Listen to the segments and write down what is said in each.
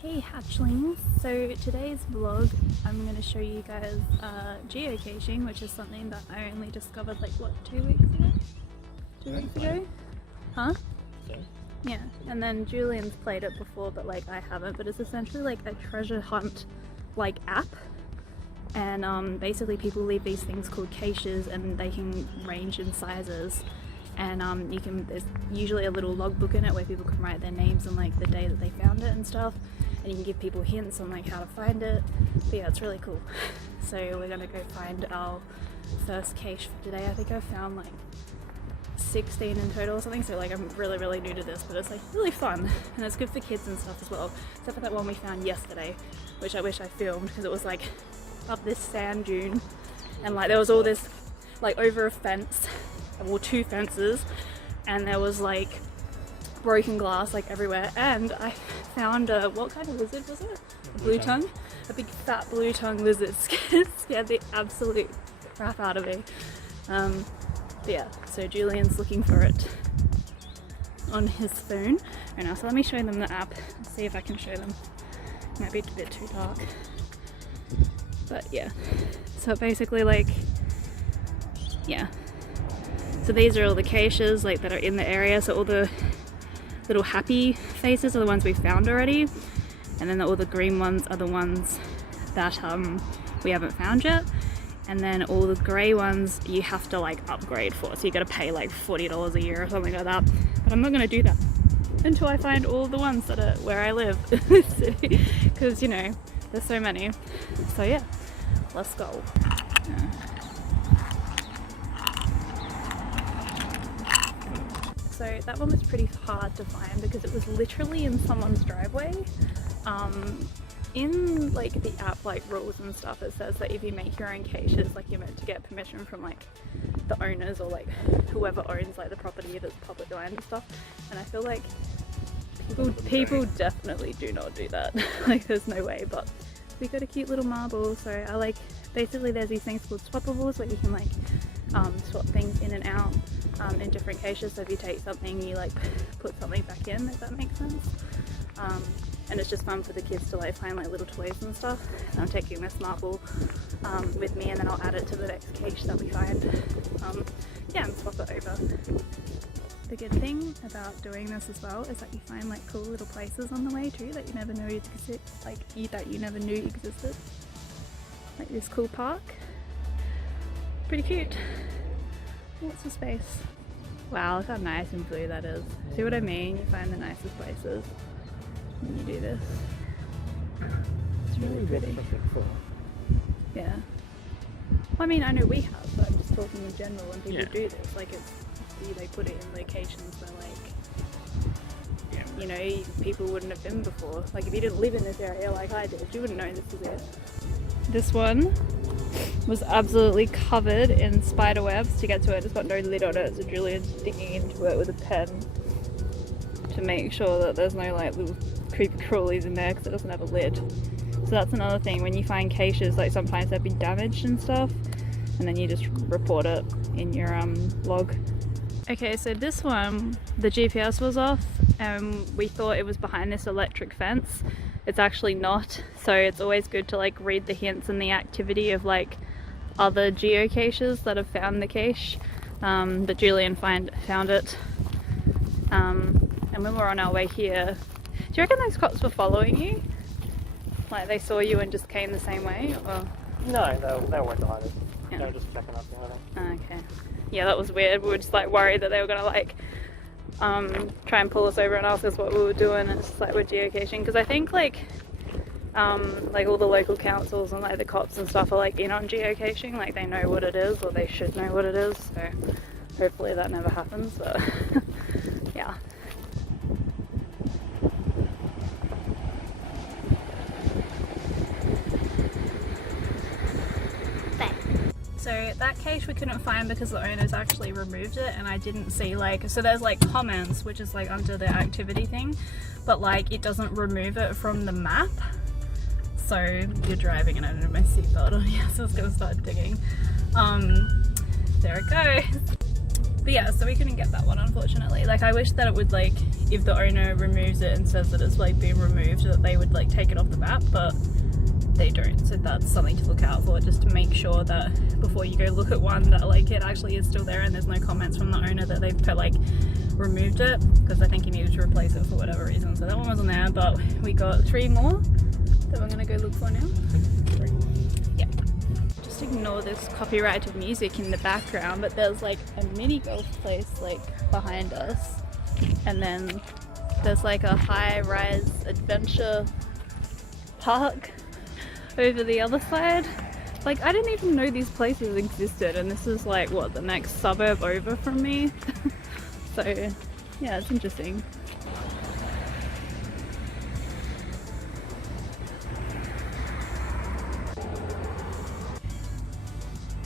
Hey hatchlings! So today's vlog I'm going to show you guys geocaching, which is something that I only discovered like what, 2 weeks ago? 2 weeks ago? Huh? Yeah, and then Julian's played it before but like I haven't, but it's essentially like a treasure hunt like app, and basically people leave these things called caches and they can range in sizes, and there's usually a little logbook in it where people can write their names and like the day that they found it and stuff, and you can give people hints on like how to find it. But yeah, it's really cool. So we're gonna go find our first cache for today. I think I found like 16 in total or something, so like I'm really new to this, but it's like really fun and it's good for kids and stuff as well, except for that one we found yesterday, which I wish I filmed because it was like up this sand dune and like there was all this like over a fence, well 2 fences, and there was like broken glass like everywhere, and I found a, what kind of lizard was it? A blue tongue? A big fat blue tongue lizard. Scared the absolute crap out of me. But yeah, so Julian's looking for it on his phone right now, so let me show them the app and see if I can show them. It might be a bit too dark, but yeah, so basically like, yeah, so these are all the caches like that are in the area, so all the little happy faces are the ones we found already, and then all the green ones are the ones that we haven't found yet, and then all the grey ones you have to like upgrade for, so you gotta pay like $40 a year or something like that, but I'm not gonna do that until I find all the ones that are where I live in this city, because you know there's so many. So yeah, let's go. So that one was pretty hard to find because it was literally in someone's driveway. In like the app like rules and stuff, it says that if you make your own caches, like you're meant to get permission from like the owners or like whoever owns like the property if it's public land and stuff, and I feel like people definitely do not do that. Like there's no way, but we got a cute little marble, so I like, basically there's these things called swappables where you can like swap things in and out in different caches. So if you take something, you like put something back in, if that makes sense. And it's just fun for the kids to like find like little toys and stuff. And I'm taking this marble with me, and then I'll add it to the next cache that we find. Yeah, and swap it over. The good thing about doing this as well is that you find like cool little places on the way too that you never know existed, like that you never knew existed. Like this cool park. Pretty cute. Lots of space. Wow, look how nice and blue that is. See what I mean? You find the nicest places when you do this. It's really pretty. Yeah. I mean, I know we have, but I'm just talking in general when people do this. Like, they put it in locations where, like, you know, people wouldn't have been before. Like, if you didn't live in this area like I did, you wouldn't know this was it. This one was absolutely covered in spider webs to get to it. It's got no lid on it, so Julian's digging into it with a pen to make sure that there's no like little creepy crawlies in there because it doesn't have a lid. So that's another thing, when you find caches, like sometimes they've been damaged and stuff, and then you just report it in your log. Okay, so this one, the GPS was off and we thought it was behind this electric fence. It's actually not, so it's always good to like read the hints and the activity of like other geocaches that have found the cache. But Julian found it, and when we're on our way here, do you reckon those cops were following you? Like they saw you and just came the same way? Or? No, they weren't either. Yeah. They were just checking up the other. Okay. Yeah, that was weird. We were just like worried that they were gonna like try and pull us over and ask us what we were doing. It's just like we're geocaching, because I think like all the local councils and like the cops and stuff are like in on geocaching, like they know what it is, or they should know what it is, so hopefully that never happens, but yeah. So that cache we couldn't find because the owners actually removed it, and I didn't see like, so there's like comments which is like under the activity thing, but like it doesn't remove it from the map. So you're driving and I don't have my seatbelt on, yeah, so I was gonna start digging. There it goes. But yeah, so we couldn't get that one unfortunately. Like I wish that it would, like, if the owner removes it and says that it's like been removed, that they would like take it off the map, but they don't. So that's something to look out for, just to make sure that before you go look at one that like it actually is still there and there's no comments from the owner that they've like removed it, because I think he needed to replace it for whatever reason. So that one wasn't there, but we got 3 more that we're gonna go look for now. Yeah. Just ignore this copyrighted music in the background, but there's like a mini golf place like behind us, and then there's like a high-rise adventure park over the other side. Like I didn't even know these places existed, and this is like what, the next suburb over from me. So yeah, it's interesting.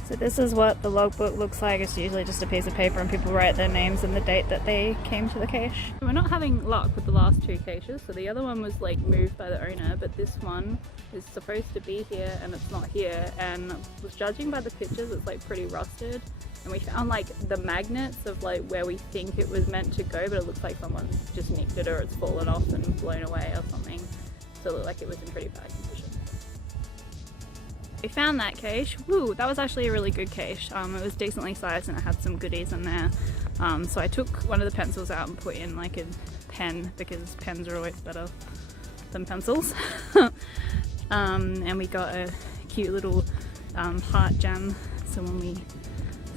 So this is what the logbook looks like. It's usually just a piece of paper and people write their names and the date that they came to the cache. We're not having luck with the last 2 caches. So the other one was like moved by the owner, but this one is supposed to be here and it's not here. And was judging by the pictures, it's like pretty rusted. And we found like the magnets of like where we think it was meant to go, but it looks like someone just nicked it or it's fallen off and blown away or something. So it looked like it was in pretty bad condition. We found that cache. Woo, that was actually a really good cache. It was decently sized and it had some goodies in there. So I took one of the pencils out and put in like a pen, because pens are always better than pencils. And we got a cute little heart gem, so when we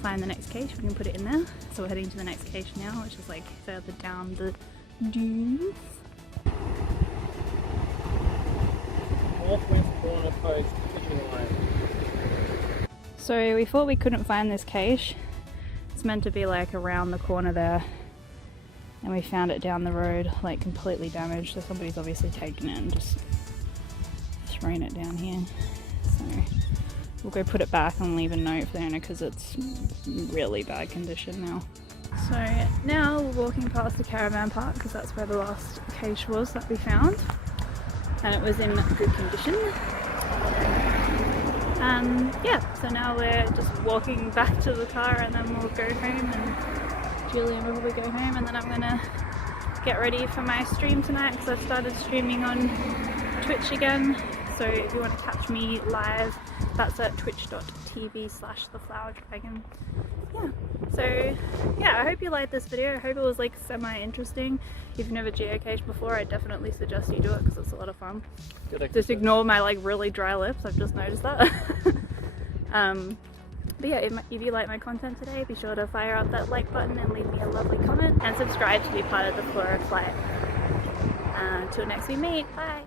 find the next cache we can put it in there. So we're heading to the next cache now, which is like further down the dunes. Northwest corner post, fishing line. So we thought we couldn't find this cache. It's meant to be like around the corner there, and we found it down the road, like completely damaged. So somebody's obviously taken it and just thrown it down here. So we'll go put it back and leave a note for the owner, because it's really bad condition now. So now we're walking past the caravan park, because that's where the last cache was that we found, and it was in good condition. Yeah, so now we're just walking back to the car, and then we'll go home, and Julian will probably go home, and then I'm gonna get ready for my stream tonight, because I've started streaming on Twitch again. So if you want to catch me live, that's at twitch.tv/theflowerdragon. Yeah, so yeah, I hope you liked this video. I hope it was like semi-interesting. If you've never geocached before, I definitely suggest you do it, because it's a lot of fun. Just ignore my like really dry lips, I've just noticed that. But yeah, if you like my content today, be sure to fire up that like button and leave me a lovely comment, and subscribe to be part of the Flora Flight. Until next we meet, bye!